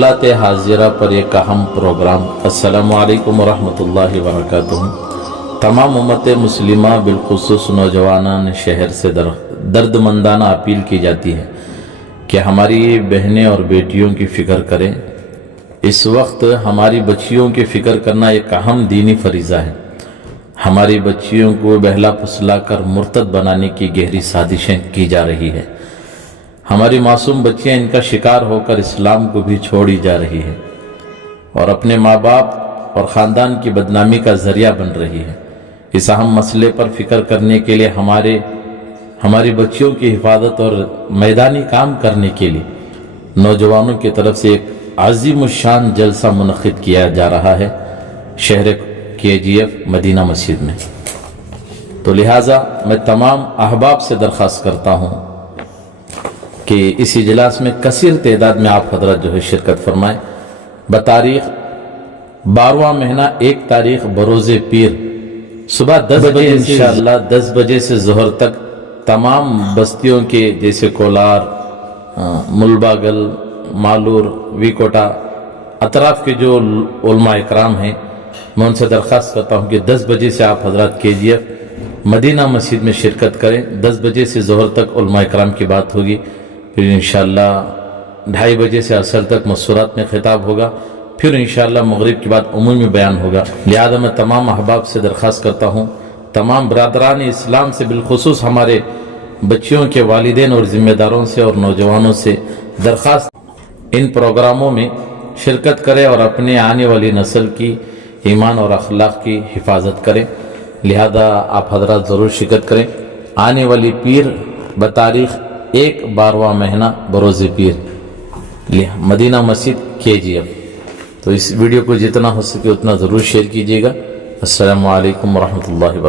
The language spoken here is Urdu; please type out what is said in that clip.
صلاۃ حاضرہ پر ایک اہم پروگرام۔ السلام علیکم ورحمۃ اللہ وبرکاتہ۔ تمام امت مسلمہ بالخصوص نوجوانان شہر سے درد مندانہ اپیل کی جاتی ہے کہ ہماری بہنیں اور بیٹیوں کی فکر کریں۔ اس وقت ہماری بچیوں کی فکر کرنا ایک اہم دینی فریضہ ہے۔ ہماری بچیوں کو بہلا پھسلا کر مرتد بنانے کی گہری سازشیں کی جا رہی ہے۔ ہماری معصوم بچیاں ان کا شکار ہو کر اسلام کو بھی چھوڑی جا رہی ہے اور اپنے ماں باپ اور خاندان کی بدنامی کا ذریعہ بن رہی ہے۔ اس اہم مسئلے پر فکر کرنے کے لیے ہماری بچیوں کی حفاظت اور میدانی کام کرنے کے لیے نوجوانوں کی طرف سے ایک عظیم الشان جلسہ منعقد کیا جا رہا ہے شہر KGF مدینہ مسجد میں۔ تو لہٰذا میں تمام احباب سے درخواست کرتا ہوں کہ اس اجلاس میں کثیر تعداد میں آپ حضرات جو ہے شرکت فرمائیں۔ بتاریخ 12واں مہینہ 1 تاریخ بروز پیر صبح 10 بجے انشاءاللہ 10 بجے سے ظہر تک تمام بستیوں کے جیسے کولار، ملباگل، مالور، ویکوٹا اطراف کے جو علماء اکرام ہیں، میں ان سے درخواست کرتا ہوں کہ 10 بجے سے آپ حضرات KGF مدینہ مسجد میں شرکت کریں۔ 10 بجے سے ظہر تک علماء اکرام کی بات ہوگی، پھر انشاءاللہ 2:30 بجے سے عصر تک مسورات میں خطاب ہوگا، پھر انشاءاللہ مغرب کے بعد عمومی بیان ہوگا۔ لہذا میں تمام احباب سے درخواست کرتا ہوں، تمام برادران اسلام سے، بالخصوص ہمارے بچیوں کے والدین اور ذمہ داروں سے اور نوجوانوں سے درخواست ان پروگراموں میں شرکت کریں اور اپنے آنے والی نسل کی ایمان اور اخلاق کی حفاظت کریں۔ لہذا آپ حضرات ضرور شرکت کریں۔ آنے والی پیر بتاریخ 1/12واں مہینہ بروز پیر مدینہ مسجد KGF۔ تو اس ویڈیو کو جتنا ہو سکے اتنا ضرور شیئر کیجیے گا۔ السلام علیکم ورحمۃ اللہ وبرکاتہ۔